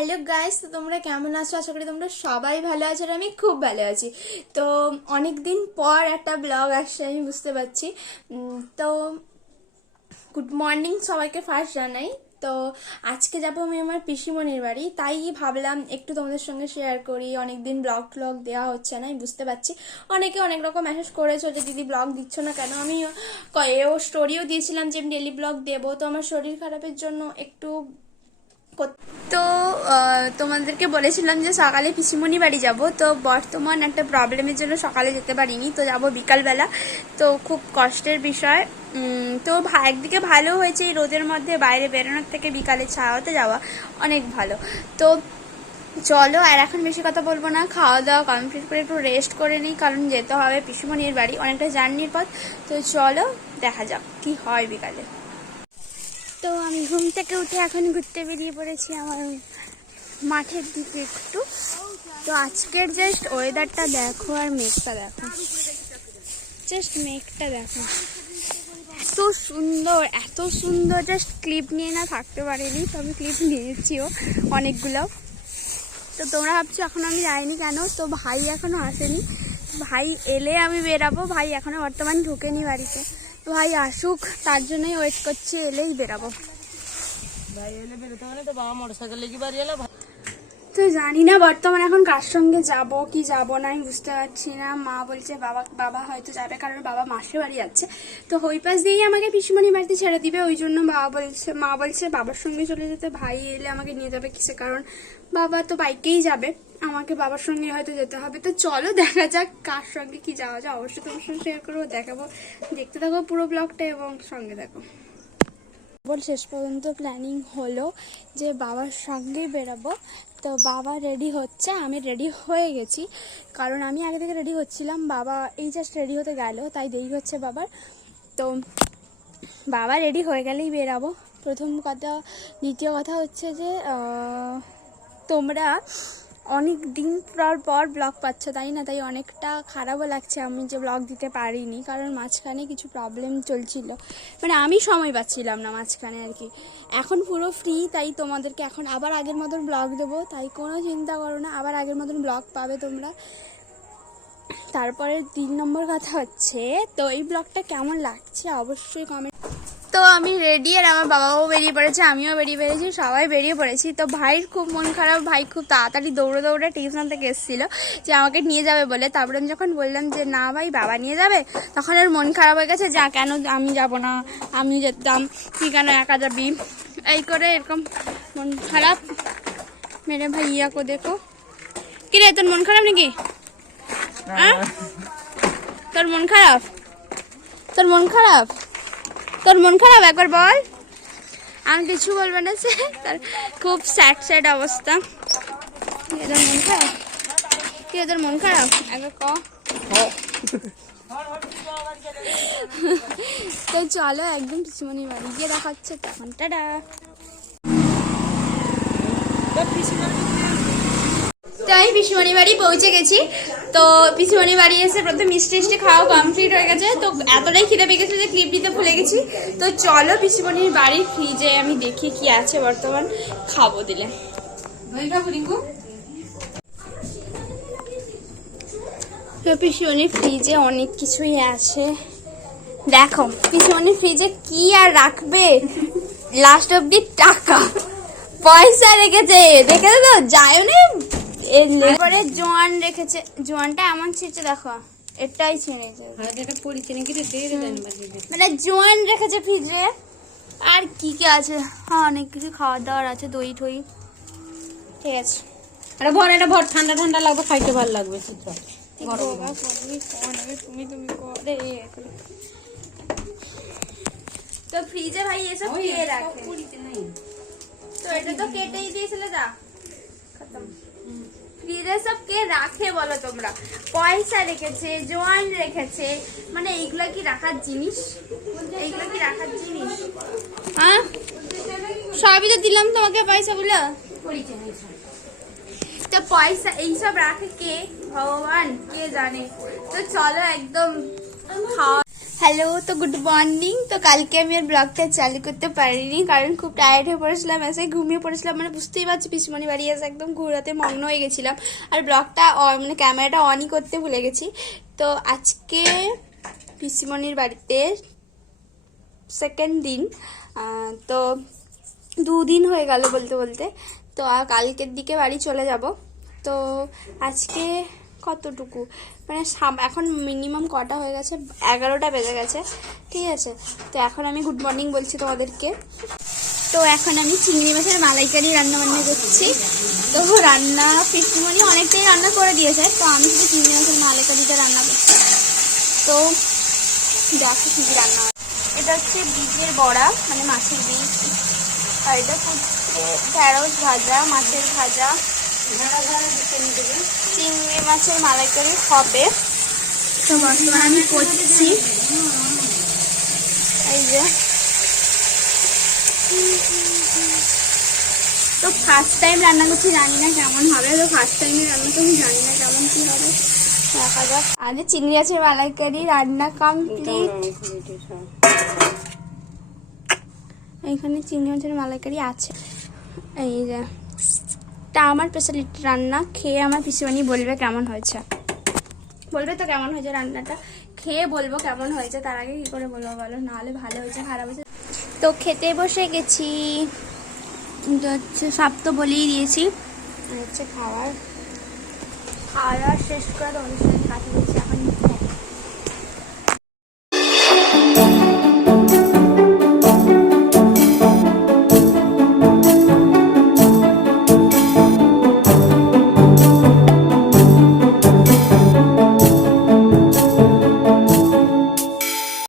Hello guys, তো তোমরা কেমন আছো? আশা করি তোমরা সবাই ভালো আছো আর আমি খুব ভালো আছি। তো অনেক দিন পর একটা ব্লগ আসছে, আমি বুঝতে পারছি। তো গুড মর্নিং সবাইকে ফার্স্ট জানাই। তো আজকে যাবো আমি আমার পিসিমণির বাড়ি, তাই ভাবলাম একটু তোমাদের সঙ্গে শেয়ার করি। অনেকদিন ব্লগ দেওয়া হচ্ছে না, আমি বুঝতে পারছি। অনেকে অনেক রকম মেসেজ করেছো যে দিদি ব্লগ দিচ্ছ না কেন। আমি স্টোরিও দিয়েছিলাম যে আমি ডেলি ব্লগ দেবো, তো আমার শরীর খারাপের জন্য একটু তো তোমাদেরকে বলেছিলাম যে সকালে পিসিমণি বাড়ি যাব। তো বর্তমান একটা প্রবলেমের জন্য সকালে যেতে পারিনি, তো যাব বিকালবেলা। তো খুব কষ্টের বিষয়। তো একদিকে ভালো হয়েছে, এই রোদের মধ্যে বাইরে বেরোনোর থেকে বিকালে ছায়াতে যাওয়া অনেক ভালো। তো চলো, আর এখন বেশি কথা বলবো না, খাওয়া দাওয়া কমপ্লিট করে একটু রেস্ট করে নিই, কারণ যেতে হবে পিসিমণির বাড়ি, অনেকটা জার্নির পথ। তো চলো দেখা যাক কি হয় বিকালে। তো আমি ঘুম থেকে উঠে এখন ঘুরতে বেরিয়ে পড়েছি আমার মাঠের দিকে একটু। তো আজকের জাস্ট ওয়েদারটা দেখো, আর মেঘটা দেখো, জাস্ট মেঘটা দেখো, এত সুন্দর এত সুন্দর। জাস্ট ক্লিপ নিয়ে না থাকতে পারিনি, তবে ক্লিপ নিয়েছিও অনেকগুলো। তো তোমরা ভাবছো এখন আমি যাইনি কেন, তো ভাই এখনো আসেনি। ভাই এলে আমি বেরাবো, ভাই এখনো বর্তমান ঢুকেনি বাড়িতে। তো ভাই আসুক, তার জন্যই ওয়েট করছি, এলেই বেরাবো। তো জানি না বর্তমানে এখন কার সঙ্গে যাব কি যাব না, আমি বুঝতে পারছি না। মা বলছে বাবা হয়তো যাবে, কারণ বাবা মাসির বাড়ি যাচ্ছে। তো ওই পাশ দিয়েই আমাকে পিসিমণি বাড়িতে ছেড়ে দিবে, ওই জন্য মা বলছে বাবার সঙ্গে চলে যেতে, ভাই এলে আমাকে নিয়ে যাবে কিসে, কারণ বাবা তো বাইকেই যাবে, আমাকে বাবার সঙ্গে হয়তো যেতে হবে। তো চলো দেখা যাক কার সঙ্গে কি যাওয়া যায়, অবশ্যই তোমার সঙ্গে শেয়ার করবো, দেখাবো। দেখতে থাকো পুরো ব্লগটা এবং সঙ্গে দেখো। শেষ পর্যন্ত প্ল্যানিং হলো যে বাবার সঙ্গেই বেরোবো। তো বাবা রেডি হচ্ছে, আমি রেডি হয়ে গেছি, কারণ আমি আগে থেকে রেডি হচ্ছিলাম। বাবা এই জাস্ট রেডি হতে গেল, তাই দেরি হচ্ছে বাবার। তো বাবা রেডি হয়ে গেলেই বেরাবো, প্রথম কথা। দ্বিতীয় কথা হচ্ছে যে তোমরা অনেক দিন পর ব্লগ পাচ্ছ, তাই না? তাই অনেকটা খারাপও লাগছে আমি যে ব্লগ দিতে পারিনি, কারণ মাঝখানে কিছু প্রবলেম চলছিল, মানে আমি সময় পাচ্ছিলাম না মাঝখানে আর কি। এখন পুরো ফ্রি, তাই তোমাদেরকে এখন আবার আগের মতন ব্লগ দেবো, তাই কোনো চিন্তা করো না, আবার আগের মতন ব্লগ পাবে তোমরা। তারপরে 3 নম্বর কথা হচ্ছে, তো এই ব্লগটা কেমন লাগছে অবশ্যই কমেন্ট। তো আমি রেডি, আর আমার বাবাও বেরিয়ে পড়েছে, আমিও বেরিয়ে পড়েছি, সবাই বেরিয়ে পড়েছি। তো ভাইয়ের খুব মন খারাপ, ভাই খুব তাড়াতাড়ি দৌড়ে টিউশন থেকে এসেছিলো যে আমাকে নিয়ে যাবে বলে। তারপরে আমি যখন বললাম যে না ভাই বাবা নিয়ে যাবে, তখন ওর মন খারাপ হয়ে গেছে, যা কেন আমি যাব না, আমি যেতাম, তুই কেন একা যাবি, এই করে এরকম মন খারাপ। মেরে ভাইয়া কো দেখো, কি রে তোর মন খারাপ নাকি? তোর মন খারাপ, তোর মন খারাপ, তোর মন খারাপ একবার বল। আমি কিছু বলবে না, সে তার খুব স্যাড অবস্থা। এদের মন খারাপ, কি এদের মন খারাপ একবার ক। তো চলো একদম পিসিমণির বাড়ি গিয়ে দেখা হচ্ছে তখন, টাটা। তো আমি পিসিমণির বাড়ি পৌঁছে গেছি। তো পিসিমণির বাড়ি এসে প্রথমে মিষ্টি খাওয়া কমপ্লিট হয়ে গেছে। তো এতটাই খিদে পেয়ে গেছে যে ক্লিপ দিতে ভুলে গেছি। তো চলো পিসিমণির বাড়ির ফ্রিজে আমি দেখি কি আছে বর্তমান, খাবো দিলে। তো পিসিমণির ফ্রিজে অনেক কিছুই আছে, দেখো পিসিমণির ফ্রিজে কি আর রাখবে, লাস্ট অব্দি টাকা পয়সা রেখেছে, দেখে তো যায় না। এরপরে জোয়ান রেখেছে, জোয়ানটা এমন ছিঁড়ছে দেখো, এটাই ছিঁড়েছে, মানে জোয়ান রেখেছে ফ্রিজে। আর কি কি আছে, হ্যাঁ অনেক কিছু খাওয়ার দাওয়ার আছে, দই ঠই, ঠিক আছে। এটা ভর ঠান্ডা ঠান্ডা লাগবে, খাইতে ভালো লাগবে। তো ফ্রিজে ভাই এসব কে রাখে? তো এটা তো কেটেই দিয়েছিলে, যা খতম। ফ্রিজে সব কে রাখে বলো তোমরা? পয়সা রেখেছে, জোয়ান রেখেছে, মানে এইগুলা কি রাখার জিনিস? এইগুলা কি রাখার জিনিস? হ্যাঁ সবই তো দিলাম তোমাকে পয়সাগুলো। তো পয়সা এইসব রাখে কে? ভগবান কে জানে। তো চলো একদম খাওয়া। হ্যালো, তো গুড মর্নিং। তো কালকে আমি আর ব্লগটা চালু করতে পারিনি কারণ খুব টায়ার্ড হয়ে পড়েছিলাম, এসে ঘুমিয়ে পড়েছিলাম। মানে বুঝতেই পারছি পিসমণি বাড়ি এসে একদম ঘোরাতে মগ্ন হয়ে গেছিলাম আর ব্লগটা মানে ক্যামেরাটা অনই করতে ভুলে গেছি। তো আজকে পিসমণির বাড়িতে সেকেন্ড দিন, তো 2 দিন হয়ে গেল বলতে বলতে। তো কালকের দিকে বাড়ি চলে যাব। তো আজকে কতটুকু মানে এখন মিনিমাম কটা হয়ে গেছে, 11টা বেজে গেছে, ঠিক আছে। তো এখন আমি গুড মর্নিং বলছি তোমাদেরকে। তো এখন আমি চিংড়ি মাছের মালাইকারি রান্না বান্না করছি। তো রান্না পিসমণি অনেকটাই রান্না করে দিয়েছে, তো আমি শুধু চিংড়ি মাছের মালাইকারিটা রান্না করছি। তো দেখো কি কি রান্না হয়। এটা হচ্ছে বীজের বড়া, মানে মাছের বীজ। আর এটা হচ্ছে ঢেঁড়স ভাজা, মাছের ভাজা, চিংড়ি মাছের মালাইকারি হবে। তো বর্তমানে আমি করছি, এই যে। তো ফার্স্ট টাইম রান্না করছি, জানি না কেমন হবে। তো ফার্স্ট টাইমে রান্না তো আমি জানি না কেমন কি হবে, দেখা যাক। আর চিংড়ি মাছের মালাইকারি রান্না কমপ্লিট। এইখানে চিংড়ি মাছের মালাইকারি আছে, এই যে। তা আমার স্পেশালিটি রান্না, খেয়ে আমার পিসিমণি বলবে কেমন হয়েছে। বলবে তো কেমন হয়েছে রান্নাটা, খেয়ে বলবো কেমন হয়েছে। তার আগে কি করে বলবো বলো, নাহলে ভালো হয়েছে খারাপ হয়েছে। তো খেতে বসে গেছি, তো হচ্ছে সব তো বলেই দিয়েছি। হচ্ছে খাওয়া শেষ করে তো অনুষ্ঠানে কাছে গেছি, এখন